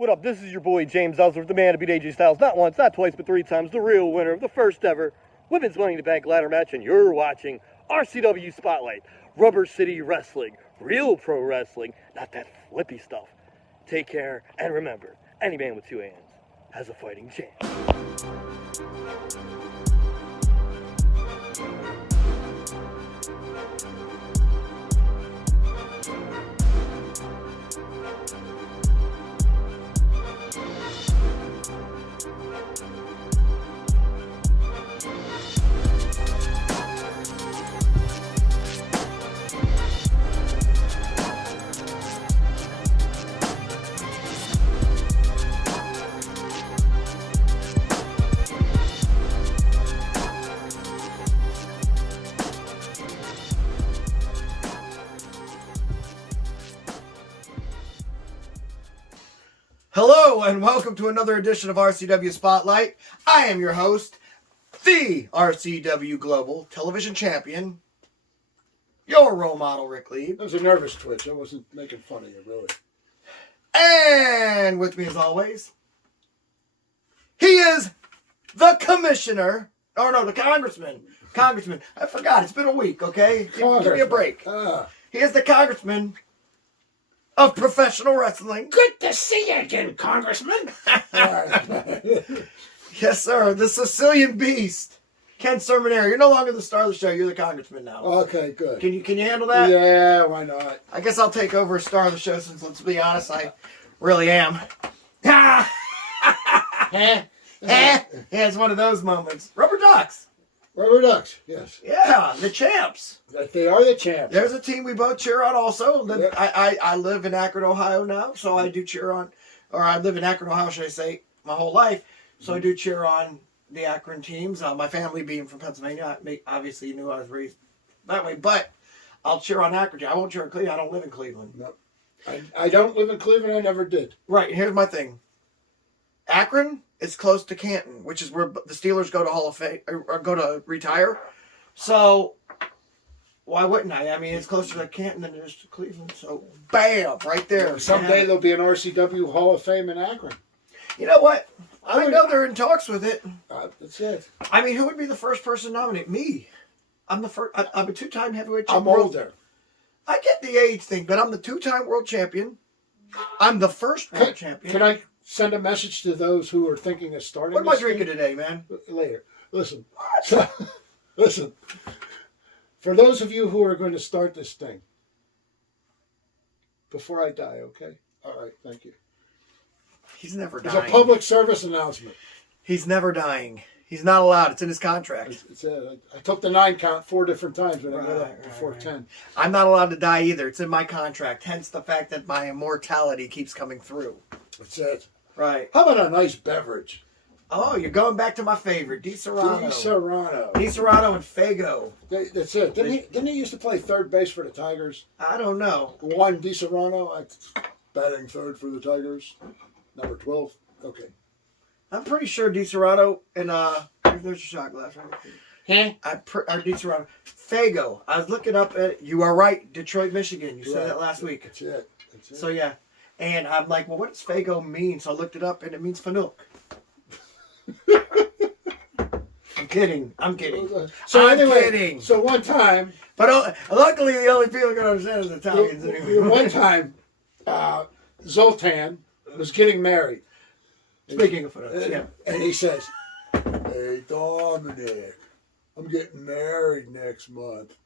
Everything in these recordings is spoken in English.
What up? This is your boy James Ellsworth, the man to beat AJ Styles not once, not twice, but 3 times, the real winner of the first ever Women's Money in the Bank ladder match, and you're watching RCW Spotlight, Rubber City Wrestling, real pro wrestling, not that flippy stuff. Take care, and remember, any man with 2 hands has a fighting chance. Hello and welcome to another edition of RCW Spotlight. I am your host, the RCW Global Television Champion, your role model, Rick Lee. That was a nervous twitch. I wasn't making fun of you, really. And with me as always, he is the commissioner. Oh no, the congressman. Congressman. I forgot. It's been a week, okay? Give me a break. He is the congressman of professional wrestling. Good to see you again, Congressman. Yes, sir. The Sicilian beast, Ken Sermonero. You're no longer the star of the show. You're the congressman now. Okay, good. Can you handle that? Yeah, why not? I guess I'll take over as star of the show since, let's be honest, I really am. Yeah, it's one of those moments. Rubber Ducks. Rubber Ducks, yes. Yeah, the champs. They are the champs. There's a team we both cheer on also. Yep. I live in Akron, Ohio now, so I do cheer on, or I live in Akron, Ohio, should I say, my whole life. So I do cheer on the Akron teams. My family being from Pennsylvania, obviously you knew I was raised that way, but I'll cheer on Akron. I won't cheer on Cleveland. I don't live in Cleveland. No. I don't live in Cleveland. I never did. Right, here's my thing. Akron is close to Canton, which is where the Steelers go to Hall of Fame, or go to retire. So why wouldn't I? I mean, it's closer to Canton than it is to Cleveland. So bam, right there. Someday there'll be an RCW Hall of Fame in Akron. You know what? I know they're in talks with it. That's it. I mean, who would be the first person nominated? Me. I'm the first. I'm a 2-time heavyweight I'm champion. older. I get the age thing, but I'm the 2-time world champion. I'm the first world champion. Can I send a message to those who are thinking of starting? What am I drinking today, man? Later. Listen. Listen. For those of you who are going to start this thing, before I die, okay? All right, thank you. He's never It's dying. a public service announcement. He's never dying. He's not allowed. It's in his contract. I took the 9 count 4 different times when I got up before 10. I'm not allowed to die either. It's in my contract. Hence the fact that my immortality keeps coming through. That's it. Right. How about a nice beverage? Oh, you're going back to my favorite, Di Serrano. Di Serrano. Di Serrano and Fago. That's it. Didn't he used to play third base for the Tigers? I don't know. One Di Serrano, batting third for the Tigers. Number 12. Okay. I'm pretty sure Di Serrano and there's your shot glass right Huh? Or Di Serrano. Fago. I was looking up at. You are right. Detroit, Michigan. You said that last week. That's it. That's it. So yeah, and I'm like, well, what does Fago mean? So I looked it up, and it means Fanuc. I'm kidding. So I'm anyway, kidding. So one time, But luckily, the only people who can understand is Italians. Anyway. one time, Zoltan was getting married. Speaking of Fanuc, yeah. And he says, "Hey, Dominic, I'm getting married next month.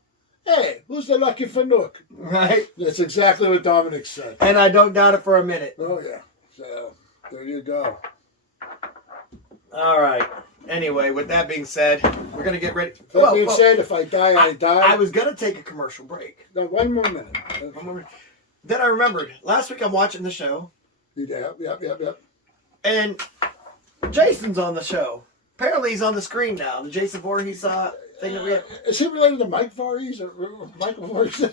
Hey, who's the lucky Fanuc?" Right. That's exactly what Dominic said. And I don't doubt it for a minute. Oh, yeah. So, there you go. All right. Anyway, with that being said, we're going to get ready. That being said, if I die, I die. I was going to take a commercial break. No, one more minute. Then I remembered. Last week I'm watching the show. Yep. And Jason's on the show. Apparently he's on the screen now. The Jason Voorhees thing that we have. Is he related to Mike Voorhees or Michael Voorhees?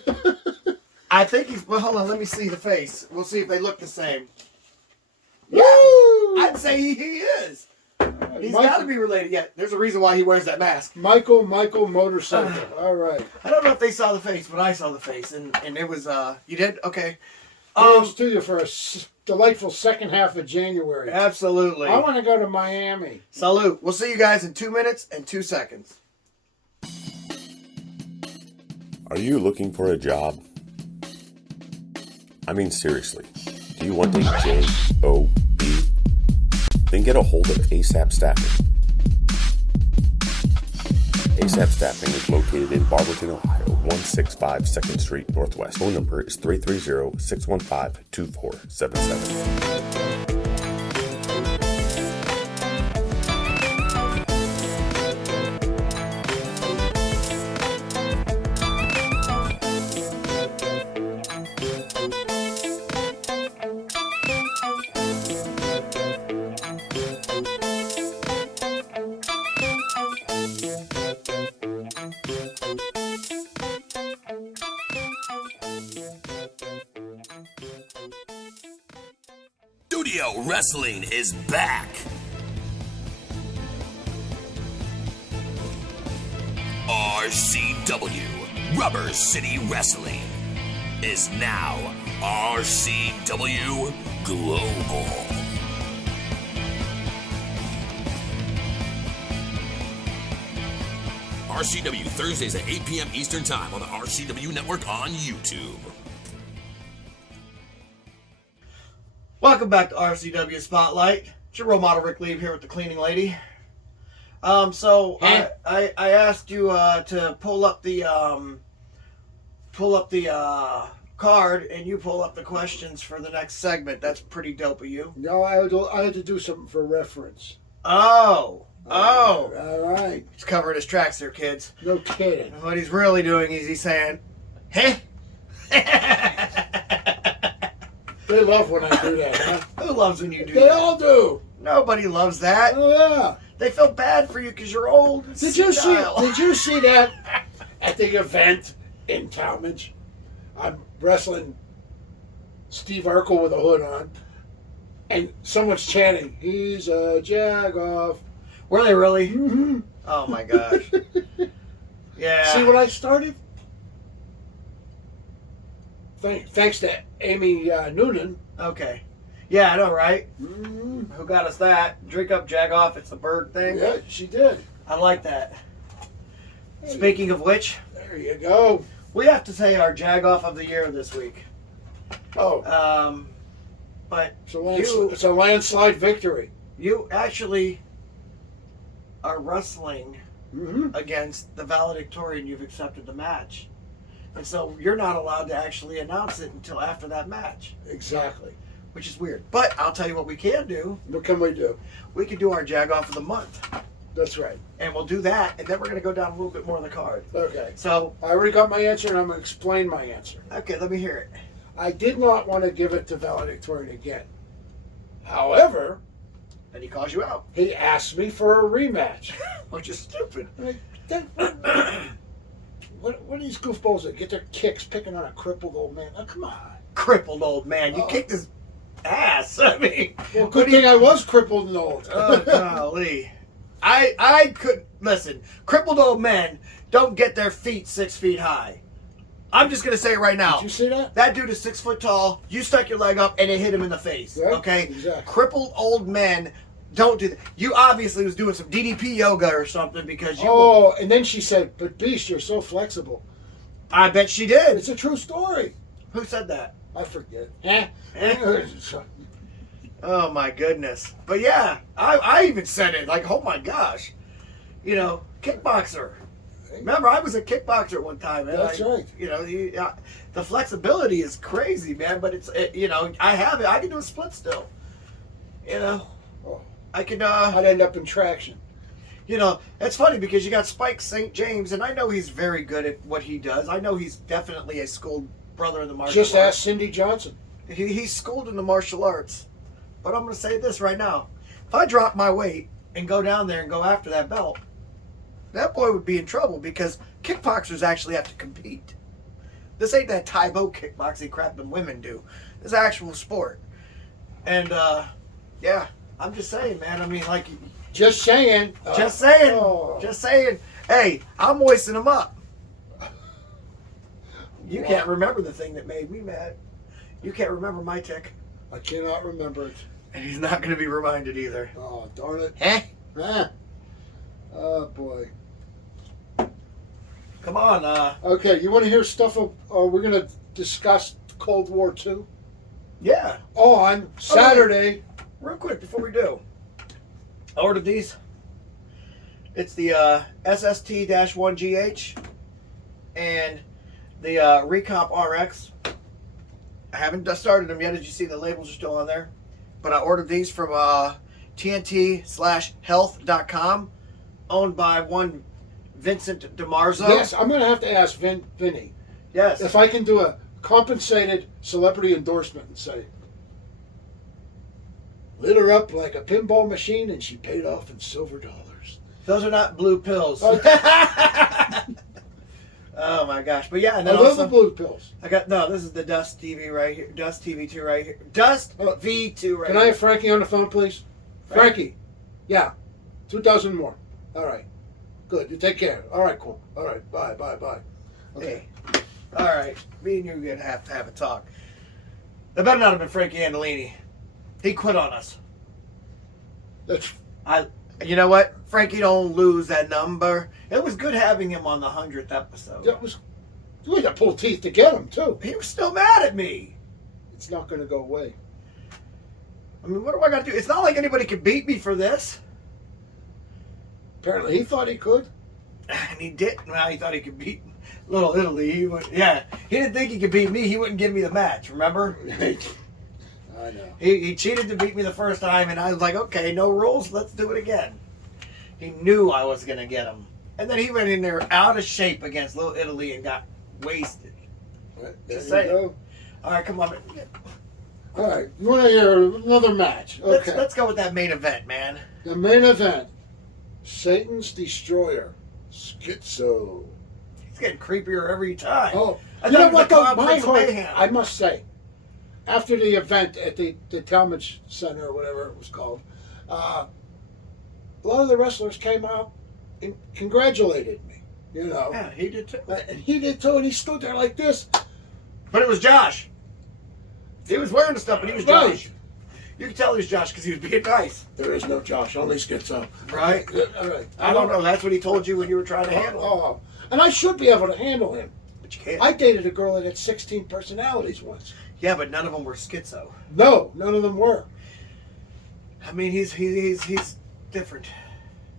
I think he's... Well, hold on. Let me see the face. We'll see if they look the same. Yeah, I'd say he is. He's got to be related. Yeah, there's a reason why he wears that mask. Michael Motorcycle. All right. I don't know if they saw the face, but I saw the face, and it was you did okay. Thanks to you for delightful second half of January. Absolutely. I want to go to Miami. Salute. We'll see you guys in 2 minutes and 2 seconds. Are you looking for a job? I mean, seriously, do you want a job? Then get a hold of ASAP Staffing. ASAP Staffing is located in Barberton, Ohio, 165 2nd Street Northwest. Phone number is 330-615-2477. Studio Wrestling is back. RCW, Rubber City Wrestling, is now RCW Global. RCW Thursdays at 8 p.m. Eastern Time on the RCW Network on YouTube. Welcome back to RCW Spotlight. It's your role model Rick Lee here with the cleaning lady. I asked you to pull up the card, and you pull up the questions for the next segment. That's pretty dope of you. No, I had to do something for reference. Oh. All right. He's covering his tracks there, kids. No kidding. What he's really doing is he's saying, "Huh?" They love when I do that, huh? Who loves when you do They that? all do. Nobody loves that. Oh, yeah. They feel bad for you because you're old and Did you senile. see that at the event in Talmadge? I'm wrestling Steve Urkel with a hood on, and someone's chanting, "He's a jagoff." Were they really? Mm-hmm. Oh my gosh. Yeah. See what I started? Thanks to Amy Noonan. Okay. Yeah, I know, right? Mm-hmm. Who got us that? Drink up, jag off. It's the bird thing. Yeah, she did. I like that. Speaking of which, There you go. we have to say our jag off of the year this week. Oh, But it's a landslide victory. you actually are wrestling Mm-hmm. against the valedictorian. You've accepted the match. And so you're not allowed to actually announce it until after that match, Exactly. which is weird. But I'll tell you what we can do. What can we do? We can do our jag off of the month. That's right. And we'll do that, and then we're going to go down a little bit more on the card. Okay. So, I already got my answer, and I'm going to explain my answer. okay, let me hear it. I did not want to give it to valedictorian again. However, And he calls you out, he asked me for a rematch. which is stupid. Like, what are these goofballs that get their kicks picking on a crippled old man? Oh, come on. Crippled old man. You Oh. kicked his ass. I mean, Well, good thing I was crippled and old. oh, golly. I could, listen, crippled old men don't get their feet 6 feet high. I'm just going to say it right now. Did you see that? That dude is 6 foot tall. You stuck your leg up and it hit him in the face. Right, Okay? exactly. Crippled old men don't do that. You obviously was doing some DDP yoga or something because you. Oh, and then she said, "But Beast, you're so flexible." I bet she did. It's a true story. Who said that? I forget. Oh my goodness. But yeah, I even said it like, oh my gosh. You know, kickboxer. Remember, I was a kickboxer at one time, man. That's right. You know, the flexibility is crazy, man. But you know, I have it. I can do a split still. You know, Oh, I can. I'd end up in traction. You know, it's funny because you got Spike St. James, and I know he's very good at what he does. I know he's definitely a schooled brother in the martial Just arts. ask Cindy Johnson. He's schooled in the martial arts. But I'm going to say this right now. If I drop my weight and go down there and go after that belt, that boy would be in trouble because kickboxers actually have to compete. This ain't that Taibo kickboxing crap that women do. It's actual sport. And, yeah, I'm just saying, man. I mean, like, Just saying. just saying. Oh. Just saying. Hey, I'm moistening them up. You Wow. can't remember the thing that made me mad. You can't remember my tick. I cannot remember it. And he's not going to be reminded either. Oh, darn it. Eh? Oh, boy. Come on. Okay, you want to hear stuff we're going to discuss Cold War II? Yeah. On Saturday. Real quick before we do. I ordered these. It's the SST-1GH and the Recomp RX. I haven't started them yet. As you see, the labels are still on there. But I ordered these from TNT/health.com, owned by one Vincent DiMarzo. Yes, I'm going to have to ask Vinny. Yes. If I can do a compensated celebrity endorsement and say, lit her up like a pinball machine and she paid off in silver dollars. Those are not blue pills. Okay. Oh my gosh. But yeah, and then I love also, the blue pills. this is the Dust TV right here. Dust TV2 right here. Dust V2 right Can here. I have Frankie on the phone, please? Frankie. Yeah. 2,000 more. All right. Good. You take care. All right, cool. All right. Bye. Okay. Hey. All right. Me and you are going to have a talk. That better not have been Frankie Andolini. He quit on us. You know what? Frankie don't lose that number. It was good having him on the 100th episode. You had to pull teeth to get him, too. He was still mad at me. It's not going to go away. I mean, what do I got to do? It's not like anybody could beat me for this. Apparently, he thought he could. And he didn't. Well, he thought he could beat Little Italy. He didn't think he could beat me. He wouldn't give me the match, remember? I know. He cheated to beat me the first time, and I was like, okay, no rules, let's do it again. He knew I was going to get him. And then he went in there out of shape against Little Italy and got wasted. Just saying. All right, come on. All right, you want to hear another match? Okay. Let's go with that main event, man. The main event, Satan's Destroyer, Schizo. He's getting creepier every time. Oh, I you know thought what, he was though? a My Prince of heart, Mayhem. I must say, after the event at the Talmadge Center or whatever it was called, a lot of the wrestlers came out and congratulated me, you know. Yeah, he did too. And he did too, and he stood there like this. But it was Josh. He was wearing the stuff, but he was Right. Josh. You can tell he was Josh because he was being nice. There is no Josh, only Schizo. Right? Yeah, all right. I don't know. That's what he told you when you were trying to handle him. Oh, and I should be able to handle him. But you can't. I dated a girl that had 16 personalities once. Yeah, but none of them were schizo. No, none of them were. I mean, he's different.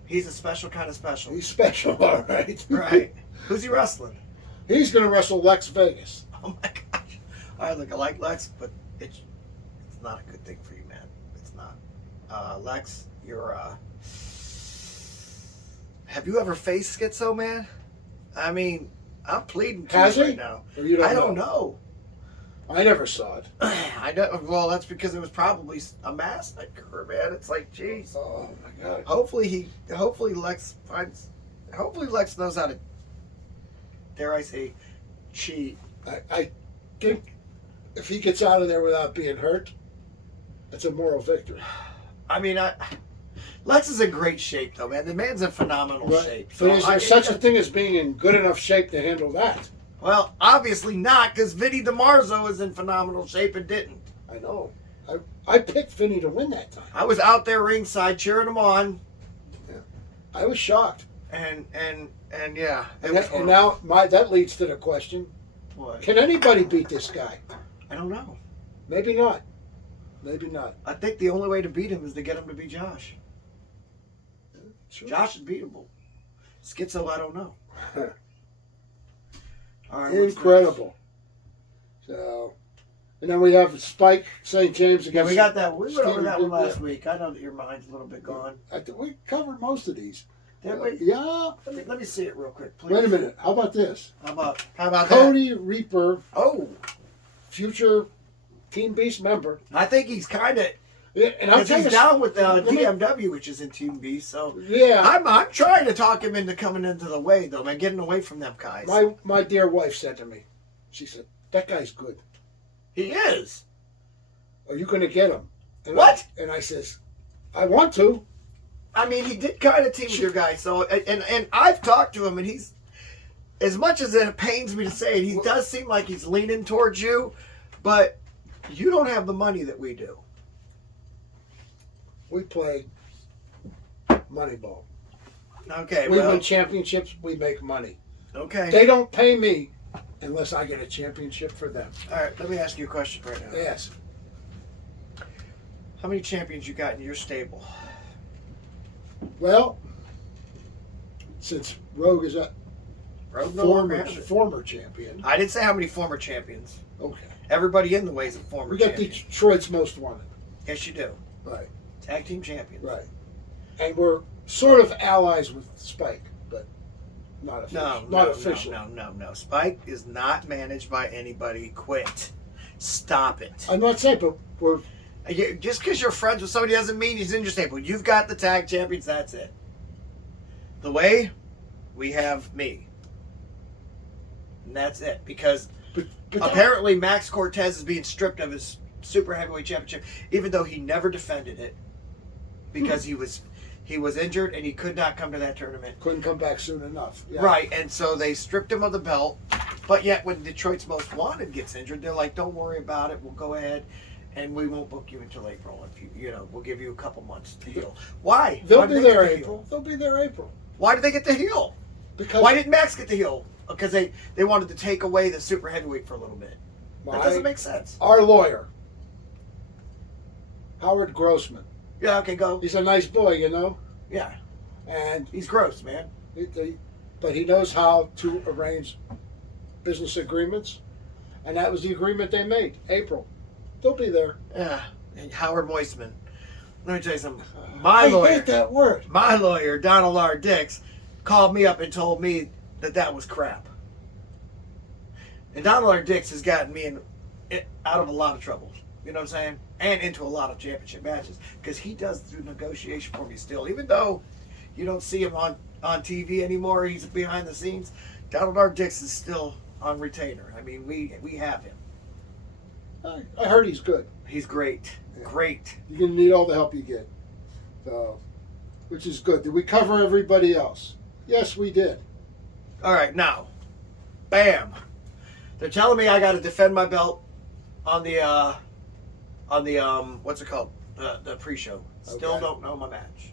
He's a special kind of special. He's special, all right. Right. Who's he wrestling? He's going to wrestle Lex Vegas. Oh my gosh. I like Lex, but it's not a good thing for you, man. It's not. Lex, you're have you ever faced schizo, man? I mean, I'm pleading to Has you he? right now. Or you don't I don't know? know. I never saw it. I don't. Well, that's because it was probably a massacre, man. It's like, jeez. Oh my God. Hopefully Lex knows how to, dare I say, cheat. I think if he gets out of there without being hurt, it's a moral victory. I mean, Lex is in great shape, though, man. The man's in phenomenal shape. But is there such a thing as being in good enough shape to handle that? Well, obviously not, because Vinny DiMarzo is in phenomenal shape and didn't. I know. I picked Vinny to win that time. I was out there ringside cheering him on, Yeah. I was shocked. and yeah. And now that leads to the question: What? can anybody beat this guy? I don't know. Maybe not. Maybe not. I think the only way to beat him is to get him to be Josh. Sure. Josh is beatable. Schizo, I don't know. All right, Incredible. So, and then we have Spike St. James Yeah, against. we got that. We went over Steven that one Beaver. last week. I know that your mind's a little bit gone. I think we covered most of these. Did we? Yeah. Let me see it real quick, please. Wait a minute. How about this? How about that? Cody Reaper, Oh, future Team Beast member. I think he's kind of. Yeah, and I'm Because he's down with DMW, which is in Team B. So Yeah. I'm trying to talk him into coming into the way, though, man, getting away from them guys. My dear wife said to me, she said, "That guy's good. He is. Are you going to get him?" And What? I says, "I want to." I mean, he did kind of team with your guy. So and I've talked to him, and he's, as much as it pains me to say it, he does seem like he's leaning towards you, but You don't have the money that we do. We play Moneyball. Okay, We well, win championships, we make money. okay. They don't pay me unless I get a championship for them. All right, let me ask you a question right now. Yes. How many champions you got in your stable? Well, since Rogue is a Rogue no longer former, has it. former champion. I didn't say how many former champions. Okay. Everybody in the way is a former We got champion. Detroit's most wanted. Yes, you do. Right. Tag team champions. Right. And we're sort of allies with Spike, but not official. No, not official. no. Spike is not managed by anybody. Quit. Stop it. I'm not saying, but we're Just because you're friends with somebody doesn't mean he's in your stable. You've got the tag champions. That's it. The way we have me. And that's it. Because but apparently Max Cortez is being stripped of his super heavyweight championship, even though he never defended it because he was injured and he could not come to that tournament. couldn't come back soon enough. Yeah. Right, and so they stripped him of the belt. But yet, when Detroit's Most Wanted gets injured, they're like, "Don't worry about it. We'll go ahead, and we won't book you until April. If we'll give you a couple months to heal." Why? They'll Why be did they there get to April. heal? They'll be there April. Why did they get to heal? Because Why didn't Max get to heal? Because they wanted to take away the super heavyweight for a little bit. That doesn't make sense. Our lawyer, Howard Grossman. Yeah. Okay. Go. He's a nice boy, you know, Yeah. and He's gross, man. but he knows how to arrange business agreements, and that was the agreement they made. April, they'll be there. Yeah. And Howard Moistman. Let me tell you something. I hate that word. My lawyer, Donald R. Dix, called me up and told me that was crap. And Donald R. Dix has gotten me out of a lot of trouble. You know what I'm saying? And into a lot of championship matches. Because he does the negotiation for me still. Even though you don't see him on TV anymore, he's behind the scenes. Donald R. Dix is still on retainer. I mean, we have him. I heard he's good. He's great. Yeah. Great. You're gonna need all the help you get, so, which is good. Did we cover everybody else? Yes, we did. All right, now, bam. They're telling me I got to defend my belt on the what's it called? The pre-show. Still Okay. don't know my match.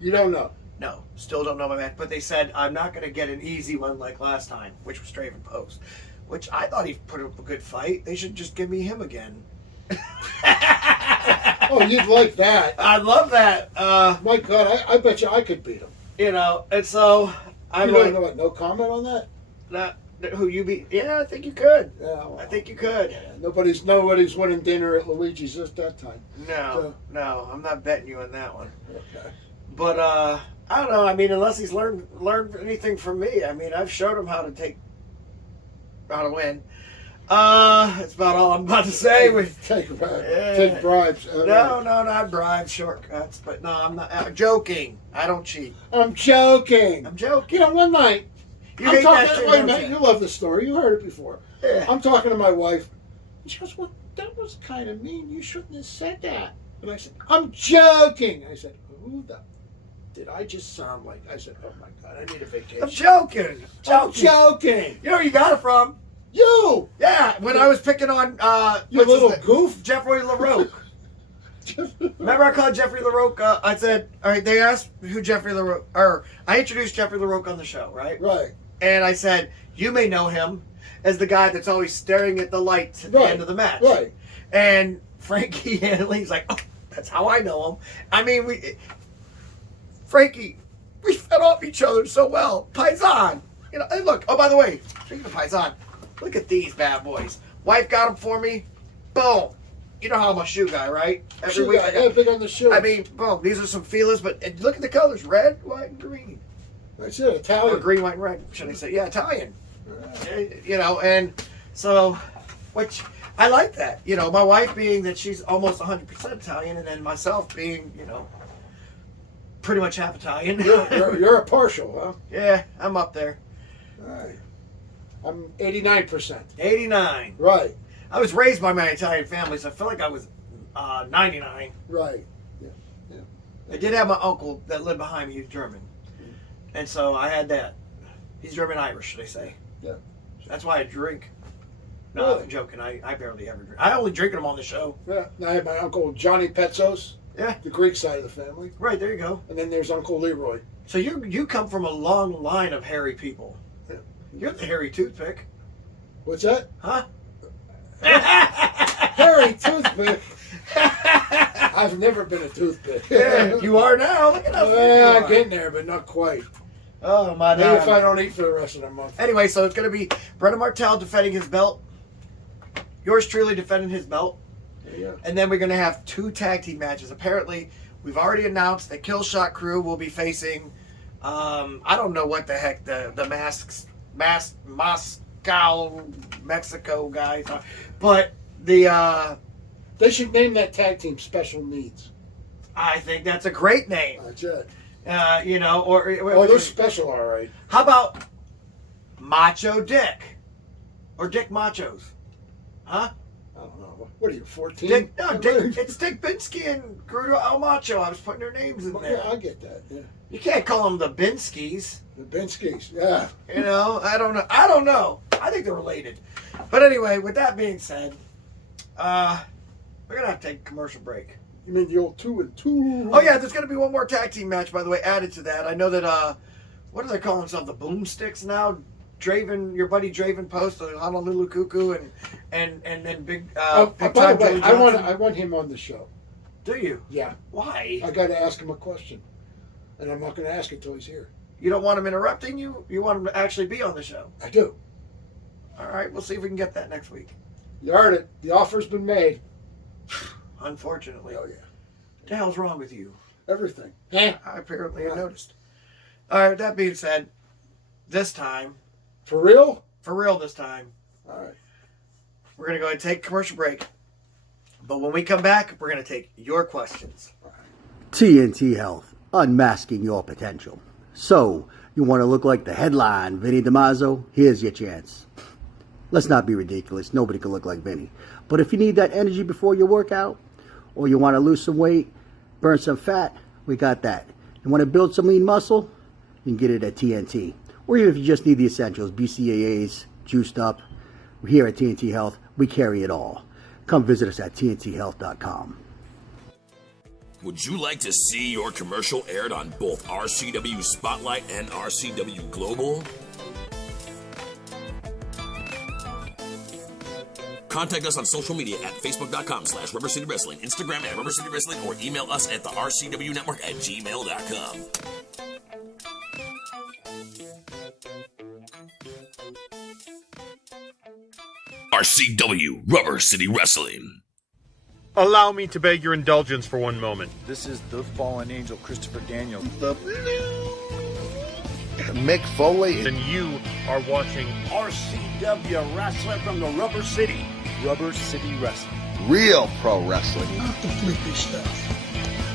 You don't know. No, still don't know my match. But they said I'm not going to get an easy one like last time, which was Straven Post, which I thought he put up a good fight. They should just give me him again. Oh, you'd like that. I love that. My God, I bet you I could beat him. And so I'm You don't like, know what? No comment on that. not who you beat? Yeah, I think you could. Yeah, well, I think you could. yeah, nobody's winning dinner at Luigi's at that time. No, I'm not betting you on that one. Okay. But I don't know. I mean, unless he's learned anything from me. I mean, I've showed him how to win. That's about all I'm about to say. Take bribes. No, not bribes, shortcuts. But no, I'm not. I'm joking. I don't cheat. I'm joking. I'm joking. You know, one night. You hate that too, Wait a don't minute, you? you love this story. You heard it before. Yeah. I'm talking to my wife. And she goes, "Well, that was kind of mean. You shouldn't have said that." And I said, "I'm joking." I said, "Who the did I just sound like?" I said, "Oh my God, I need a vacation." I'm joking. I'm joking. You know where you got it from? You, Yeah, when I was picking on you what's his little name? goof. Jeffrey LaRoque. Remember I called Jeffrey LaRoque, I said, all right, they asked who Jeffrey LaRoque, or I introduced Jeffrey LaRoque on the show, right? Right. And I said, you may know him as the guy that's always staring at the lights at the end of the match. Right. And Frankie Hanley's like, oh, that's how I know him. I mean, Frankie, we fed off each other so well. Paisan. You know, and look, oh, by the way, speaking of Paisan, look at these bad boys. Wife got them for me. Boom. You know how I'm a shoe guy, right? Every week I got, big on the shoes. I mean, boom, these are some feelers, but look at the colors. Red, white, and green. That's it. Or Italian. green, white, and red, should I say. Yeah, Italian. You know, and so, which, I like that. You know, my wife being that she's almost 100% Italian, and then myself being, you know, pretty much half Italian. You're a partial, huh? Yeah, I'm up there. All right. I'm 89%. 89. Right. I was raised by my Italian family, so I feel like I was 99. Right. Yeah. I did have my uncle that lived behind me. He was German. And so I had that. He's German-Irish, should I say. Yeah. That's why I drink. No, Really? I'm joking. I barely ever drink. I only drink them on the show. Yeah. I have my uncle Johnny Petsos, Yeah. the Greek side of the family, Right, there you go. and then there's Uncle Leroy. So you come from a long line of hairy people. Yeah. You're the hairy toothpick. What's that? Huh? Hairy toothpick. I've never been a toothpick. Yeah, you are now. Look at how Well, you I'm are. getting there, but not quite. Oh, my Maybe if I God. don't eat for the rest of the month. Anyway, so it's going to be Brennan Martell defending his belt. Yours truly defending his belt. Yeah. And then we're going to have 2 tag team matches. Apparently, we've already announced that Killshot Crew will be facing, I don't know what the heck the Moscow, Mexico guys are. But the, They should name that tag team Special Needs. I think that's a great name. That's it. You know, or Oh, they're special, all right. how about Macho Dick? Or Dick Machos? Huh? I don't know. What are you, 14? Dick, no, Dick, it's Dick Binsky and Grudo El Macho. I was putting their names in there. Yeah, I get that. Yeah. You can't call them the Binskys. The Benskis, yeah. You know, I don't know. I think they're related. But anyway, with that being said, we're gonna have to take a commercial break. You mean the old 2 and 2? Oh yeah, there's gonna be one more tag team match, by the way, added to that. I know that what do they call themselves? The Boomsticks now? Draven, your buddy Draven Post, the Honolulu Cuckoo, and then Big By Big the Time way, Joey I Johnson. want him on the show. Do you? Yeah. Why? I got to ask him a question. And I'm not going to ask it till he's here. You don't want him interrupting you? You want him to actually be on the show? I do. All right, we'll see if we can get that next week. You heard it. The offer's been made. Unfortunately. Oh, yeah. What the hell's wrong with you? Everything. I apparently have noticed. All right, with that being said, this time, For real? for real this time, All right. we're going to go ahead and take a commercial break. But when we come back, we're going to take your questions. TNT Health, unmasking your potential. So, you want to look like the headline, Vinny DiMaggio? Here's your chance. Let's not be ridiculous. Nobody can look like Vinny. But if you need that energy before your workout, or you want to lose some weight, burn some fat, we got that. You want to build some lean muscle? You can get it at TNT. Or even if you just need the essentials, BCAAs, juiced up. Here at TNT Health, we carry it all. Come visit us at tnthealth.com. Would you like to see your commercial aired on both RCW Spotlight and RCW Global? Contact us on social media at facebook.com/Rubber City Wrestling, Instagram at Rubber City Wrestling, or email us at the RCW Network at gmail.com. RCW Rubber City Wrestling. Allow me to beg your indulgence for one moment. This is the fallen angel, Christopher Daniels. Mick Foley. And you are watching RCW Wrestling from the Rubber City. Rubber City Wrestling. Real pro wrestling. Not the flippy stuff.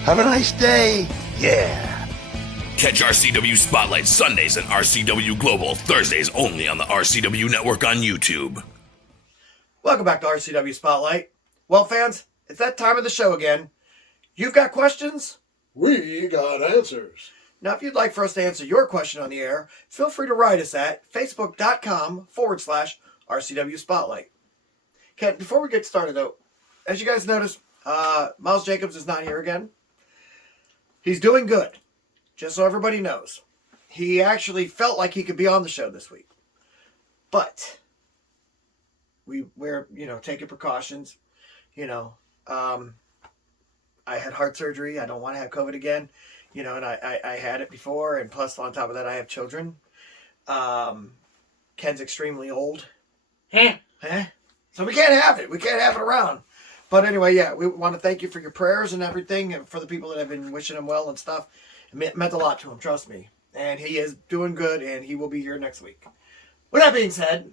Have a nice day. Yeah. Catch RCW Spotlight Sundays and RCW Global Thursdays only on the RCW Network on YouTube. Welcome back to RCW Spotlight. Well, fans, it's that time of the show again. You've got questions? We got answers. Now, if you'd like for us to answer your question on the air, feel free to write us at facebook.com/RCW Spotlight. Ken, before we get started, though, as you guys noticed, Miles Jacobs is not here again. He's doing good, just so everybody knows. He actually felt like he could be on the show this week. But we're taking precautions. I had heart surgery. I don't want to have COVID again. And I had it before, and plus on top of that, I have children. Ken's extremely old. So we can't have it. We can't have it around. But anyway, yeah, we want to thank you for your prayers and everything, and for the people that have been wishing him well and stuff. It meant a lot to him, trust me. And he is doing good, and he will be here next week. With that being said,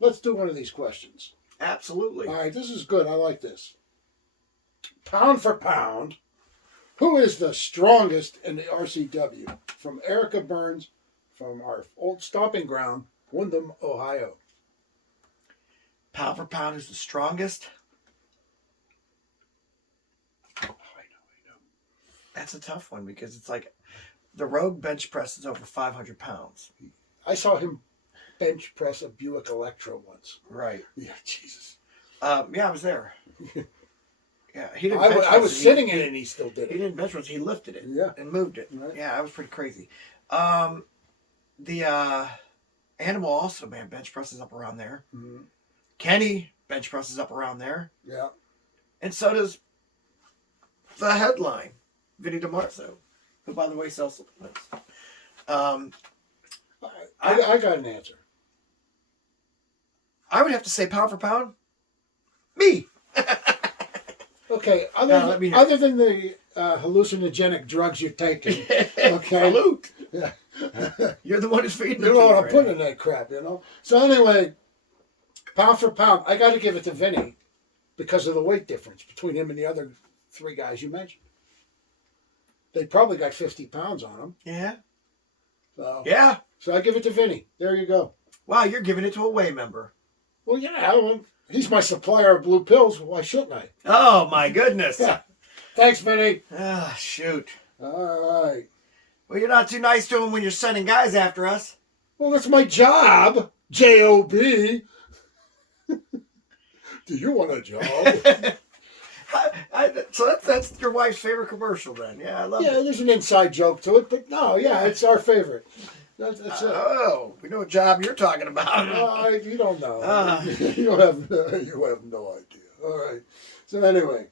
Let's do one of these questions. absolutely. All right, this is good. I like this. Pound for pound, who is the strongest in the RCW? From Erica Burns, from our old stomping ground, Windham, Ohio. Pound for pound is the strongest. I know. That's a tough one because it's like the Rogue bench press is over 500 pounds. I saw him bench press a Buick Electra once. Right. Yeah, Jesus. Yeah, I was there. Yeah, he didn't. I was sitting in it, and he still did it. He didn't bench press. He lifted it. Yeah. And moved it. Right. Yeah, that was pretty crazy. The Animal also, man, bench presses up around there. Mm-hmm. Kenny bench presses up around there. Yeah. And so does the headline, Vinny DiMarzo, who, by the way, sells supplements. I got an answer. I would have to say pound for pound, me. Okay, other than the hallucinogenic drugs you're taking, okay. Salute. Yeah. You're the one who's feeding You the know what team I'm putting in that crap, you know? So anyway, pound for pound, I got to give it to Vinny because of the weight difference between him and the other three guys you mentioned. They probably got 50 pounds on them. Yeah. So, Yeah. So I give it to Vinny. There you go. Wow, you're giving it to a Way member. Well, yeah, well, he's my supplier of blue pills. Why shouldn't I? Oh, my goodness. Yeah. Thanks, Vinny. Ah, shoot. All right. Well, you're not too nice to him when you're sending guys after us. Well, that's my job. J-O-B. Do you want a job? So that's your wife's favorite commercial then. Yeah, I love it. Yeah, there's an inside joke to it, but no, yeah, it's our favorite. That's it. Oh, we know what job you're talking about. You don't know. You have no idea. All right. So anyway.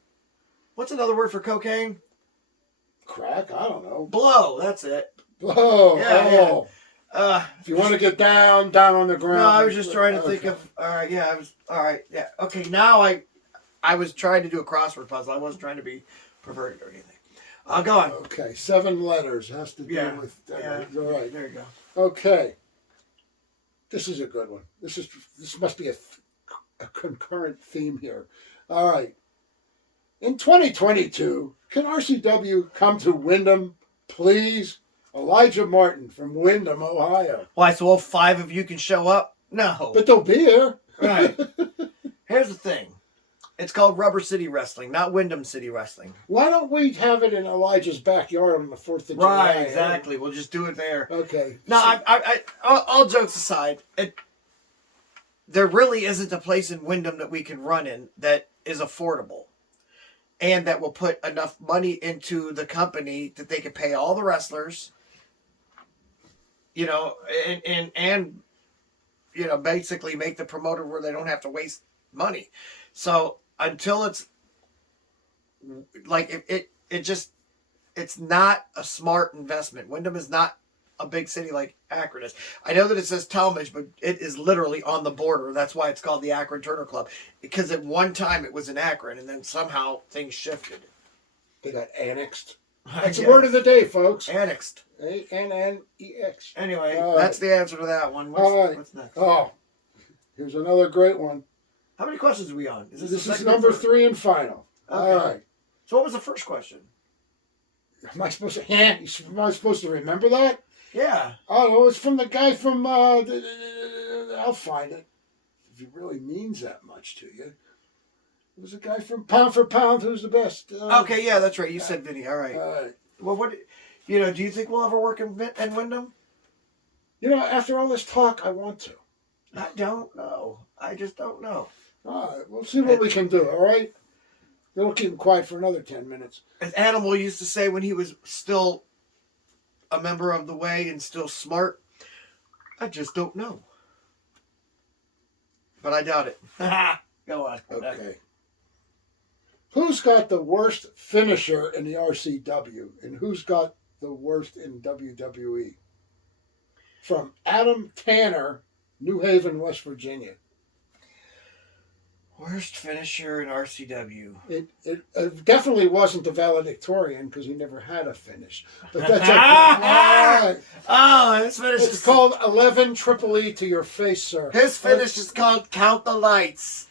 What's another word for cocaine? Crack? I don't know. Blow. That's it. Blow. Yeah. If you want to get down on the ground. No, I was just trying to think of. All right. Yeah. All right. Yeah. Okay. Now I was trying to do a crossword puzzle. I wasn't trying to be perverted or anything. Go on. Okay. 7 letters has to do with. Yeah. All right. There you go. Okay. This is a good one. This must be a concurrent theme here. All right. In 2022, can RCW come to Windham, please? Elijah Martin from Windham, Ohio. Why? So all 5 of you can show up? No. But they'll be here. Right. Here's the thing. It's called Rubber City Wrestling, not Windham City Wrestling. Why don't we have it in Elijah's backyard on the 4th of July? Right, exactly. We'll just do it there. Okay. No, all jokes aside, there really isn't a place in Windham that we can run in that is affordable and that will put enough money into the company that they can pay all the wrestlers, and basically make the promoter where they don't have to waste money. So until it's like it's not a smart investment. Windham is not a big city like Akron is. I know that it says Talmadge, but it is literally on the border. That's why it's called the Akron Turner Club, because at one time it was in Akron, and then somehow things shifted. They got annexed. That's the word of the day, folks. Annexed. A-N-N-E-X. Anyway, All that's right. the answer to that one. What's next? Oh, here's another great one. How many questions are we on? This is number 3 and final. Okay. All right. So what was the first question? Am I supposed to remember that? Yeah. Oh, no, it's from the guy from, I'll find it. If he really means that much to you. It was a guy from Pound for Pound, who's the best. Okay, yeah, that's right. You said Vinny. All right. All right. Well, do you think we'll ever work in Windham? After all this talk, I want to. I don't know. I just don't know. All right, we'll see what we can do, all right? They'll keep him quiet for another 10 minutes. As Animal used to say when he was still a member of the Way and still smart, I just don't know. But I doubt it. Go on. Okay. Who's got the worst finisher in the RCW, and who's got the worst in WWE? From Adam Tanner, New Haven, West Virginia. Worst finisher in RCW. It definitely wasn't the valedictorian because he never had a finish. But that's right. Oh, his finish It's called 11 Triple E to your face, sir. His finish is called Count the Lights.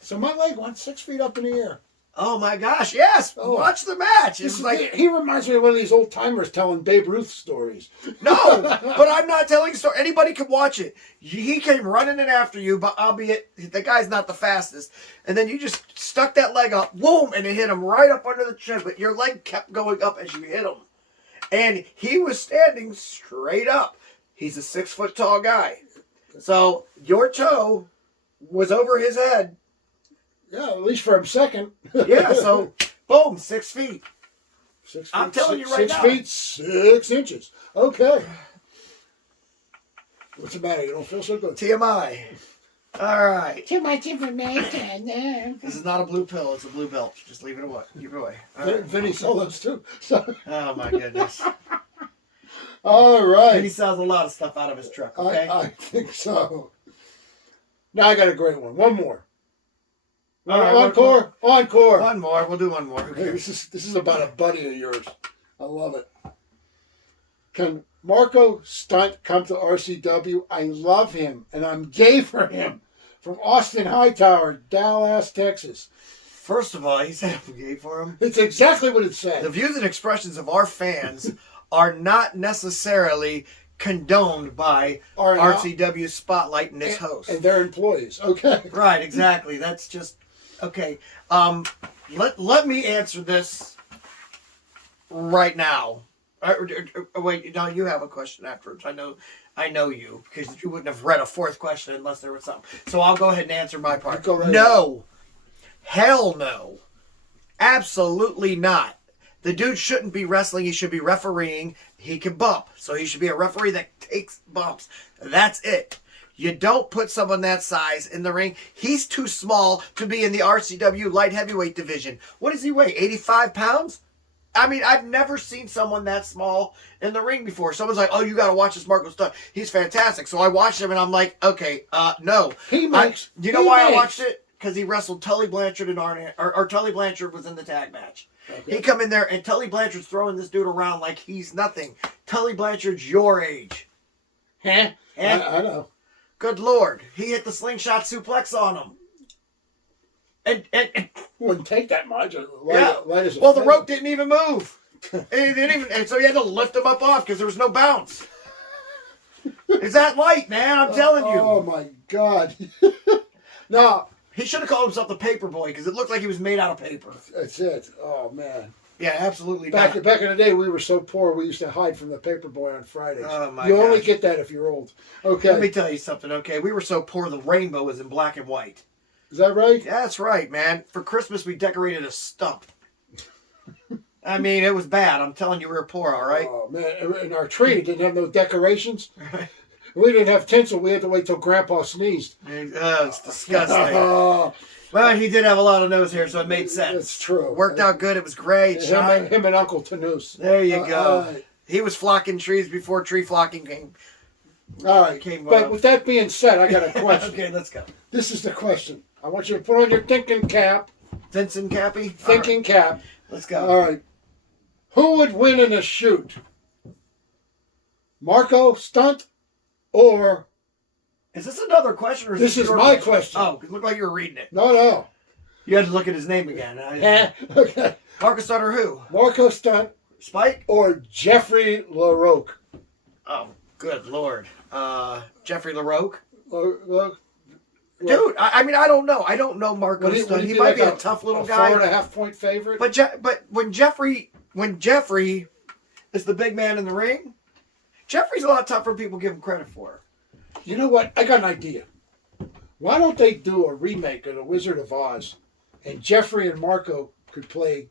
So my leg went 6 feet up in the air. Oh my gosh! Yes, watch the match. It's like he reminds me of one of these old timers telling Babe Ruth stories. No, but I'm not telling a story. Anybody can watch it. He came running in after you, but albeit the guy's not the fastest. And then you just stuck that leg up, boom, and it hit him right up under the chin. But your leg kept going up as you hit him, and he was standing straight up. He's a 6 foot tall guy. So your toe was over his head. Yeah, at least for a second. Yeah, so boom, 6 feet. 6 feet. I'm telling you right now. 6 feet, 6 inches. Okay. What's the matter? You don't feel so good? TMI. All right. Too much information. This is not a blue pill. It's a blue belt. Just leave it away. Keep it away. All right. Vinny sells those too. So. Oh, my goodness. All right. And he sells a lot of stuff out of his truck, okay? I think so. Now I got a great one. One more. All right, Encore. Encore. One more. We'll do one more. Hey, this is about a buddy of yours. I love it. Can Marco Stunt come to RCW? I love him, and I'm gay for him. From Austin Hightower, Dallas, Texas. First of all, he said I'm gay for him. It's exactly what it said. The views and expressions of our fans are not necessarily condoned by RCW Spotlight and its host. And their employees. Okay. Right, exactly. That's just... Okay. Let me answer this right now. Wait, no, you have a question afterwards. I know you, because you wouldn't have read a fourth question unless there was something. So I'll go ahead and answer my part. Go right no. Hell no. Absolutely not. The dude shouldn't be wrestling. He should be refereeing. He can bump. So he should be a referee that takes bumps. That's it. You don't put someone that size in the ring. He's too small to be in the RCW light heavyweight division. What does he weigh? 85 pounds? I mean, I've never seen someone that small in the ring before. Someone's like, oh, you got to watch this Marco Stunt. He's fantastic. So I watched him, and I'm like, okay, no. You know why I watched it? Because he wrestled Tully Blanchard and Arn, or Tully Blanchard was in the tag match. Okay. He come in there, and Tully Blanchard's throwing this dude around like he's nothing. Tully Blanchard's your age. Huh? I know. Good Lord. He hit the slingshot suplex on him. And wouldn't take that much. Well, the rope didn't even move. And so you had to lift him up off because there was no bounce. It's that light, man. I'm telling you. Oh, my God. No. He should have called himself the paper boy because it looked like he was made out of paper. That's it. Oh, man. Yeah, absolutely. Back in the day, we were so poor, we used to hide from the paper boy on Fridays. Oh, my You gosh. only get that if you're old. Okay. Let me tell you something, okay? We were so poor, the rainbow was in black and white. Is that right? Yeah, that's right, man. For Christmas, we decorated a stump. I mean, it was bad. I'm telling you, we were poor, all right? Oh, man. And our tree didn't have no decorations. We didn't have tinsel. We had to wait till Grandpa sneezed. It's disgusting. Well, he did have a lot of nose hair, so it made sense. That's true. Worked out good. It was great. Him and Uncle Tanous. There you go. He was flocking trees before tree flocking came. All right. But with that being said, I got a question. Okay, let's go. This is the question. I want you to put on your thinking cap. Vincent Cappy? Thinking cap. Let's go. All right. Who would win in a shoot? Marco Stunt or... Is this another question? Or this is my question. Oh, it looked like you were reading it. No. You had to look at his name again. Okay. Marco Stunt or who? Marco Stunt. Spike? Or Jeffrey LaRoque. Oh, good Lord. Jeffrey LaRoque? Dude, I mean, I don't know. I don't know Marco Stunt. He might be a tough little guy. 4.5 point favorite. But when Jeffrey is the big man in the ring, Jeffrey's a lot tougher than people give him credit for. You know what? I got an idea. Why don't they do a remake of The Wizard of Oz, and Jeffrey and Marco could play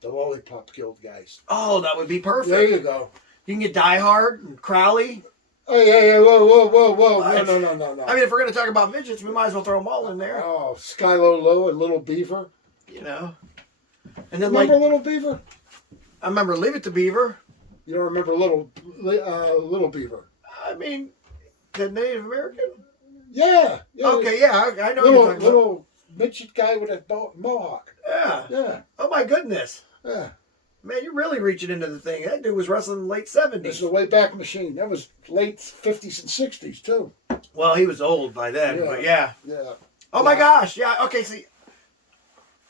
the Lollipop Guild guys? Oh, that would be perfect. There you go. You can get Die Hard and Crowley. Oh, yeah. Whoa. What? No. I mean, if we're going to talk about midgets, we might as well throw them all in there. Oh, Skylo Low and Little Beaver. You know. And then remember Little Beaver? I remember Leave It to Beaver. You don't remember Little Beaver? I mean, the Native American? Yeah. Okay, yeah, I know little midget guy with a mohawk. Yeah. Oh, my goodness. Yeah. Man, you're really reaching into the thing. That dude was wrestling in the late 70s. This is the way back machine. That was late 50s and 60s, too. Well, he was old by then, but yeah. Yeah. Oh, my gosh. Yeah, okay, see,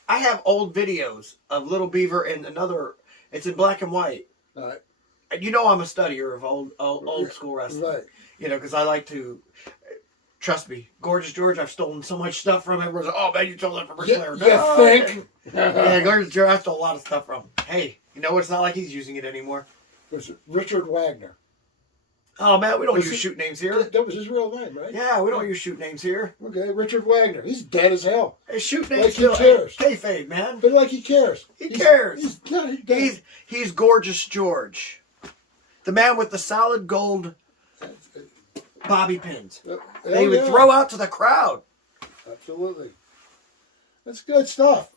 I have old videos of Little Beaver and another, it's in black and white. All right. And you know I'm a studier of old school wrestling. Right. You know, because I like to... Trust me, Gorgeous George, I've stolen so much stuff from him. Everyone's like, oh, man, you stole that from Ric Flair. You think? Yeah, Gorgeous George, I stole a lot of stuff from him. Hey, you know what? It's not like he's using it anymore. Was it Richard Wagner? Oh, man, we don't Was use he- shoot names here. That was his real name, right? Yeah, we don't use shoot names here. Okay, Richard Wagner. He's dead as hell. Hey, shoot names Like he still cares. kayfabe, man. But like he cares. He cares. He's not. He doesn't. He's Gorgeous George. The man with the solid gold bobby pins. They would throw out to the crowd. Absolutely. That's good stuff.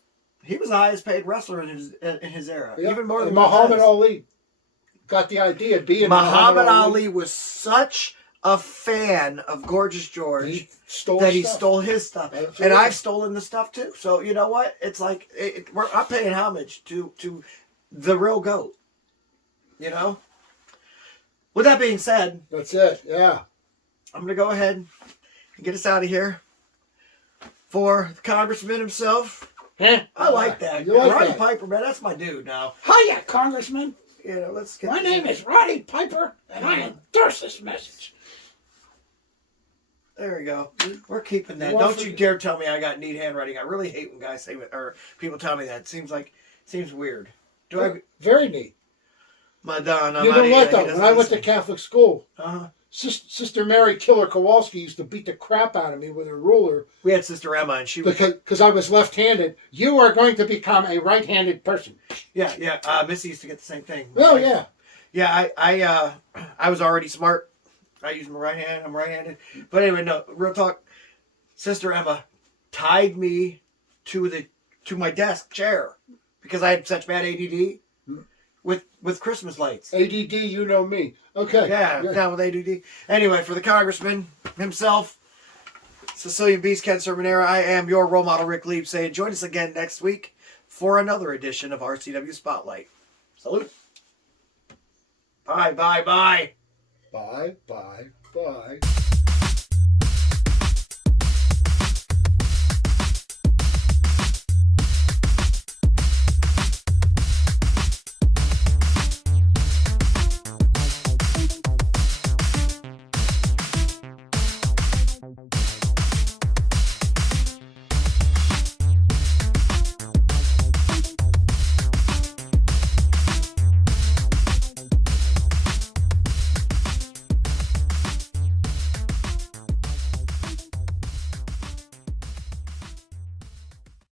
He was the highest paid wrestler in his era. Yeah. Even more And than Muhammad Montez. Ali got the idea of being Muhammad Ali was such a fan of Gorgeous George He stole that he stuff. stole his stuff. Absolutely. And I've stolen the stuff too. So you know what? It's like I'm paying homage to the real GOAT. You know? With that being said, That's it. Yeah. I'm going to go ahead and get us out of here. For the congressman himself. I like that. You like Ronie that? Piper, man, that's my dude now. Hiya, Congressman. You know, let's get My name is Ronie Piper, and I endorse this message. There we go. We're keeping that. Well, Don't you dare tell me I got neat handwriting. I really hate when guys say it, or people tell me that. It seems weird. Do I? Very neat. Madonna. You know what, though? When I went to Catholic school, Sister Mary Killer Kowalski used to beat the crap out of me with her ruler. We had Sister Emma, and she was... Because I was left-handed. You are going to become a right-handed person. Yeah. Missy used to get the same thing. Oh, yeah. Yeah, I was already smart. I use my right hand. I'm right-handed. But anyway, no, real talk. Sister Emma tied me to my desk chair because I had such bad ADD with Christmas lights. ADD, you know me. Okay. Yeah, down with ADD. Anyway, for the congressman himself, Sicilian Beast, Ken Sermonera, I am your role model, Rick Lieb, saying join us again next week for another edition of RCW Spotlight. Salute. Bye, bye, bye. Bye, bye, bye.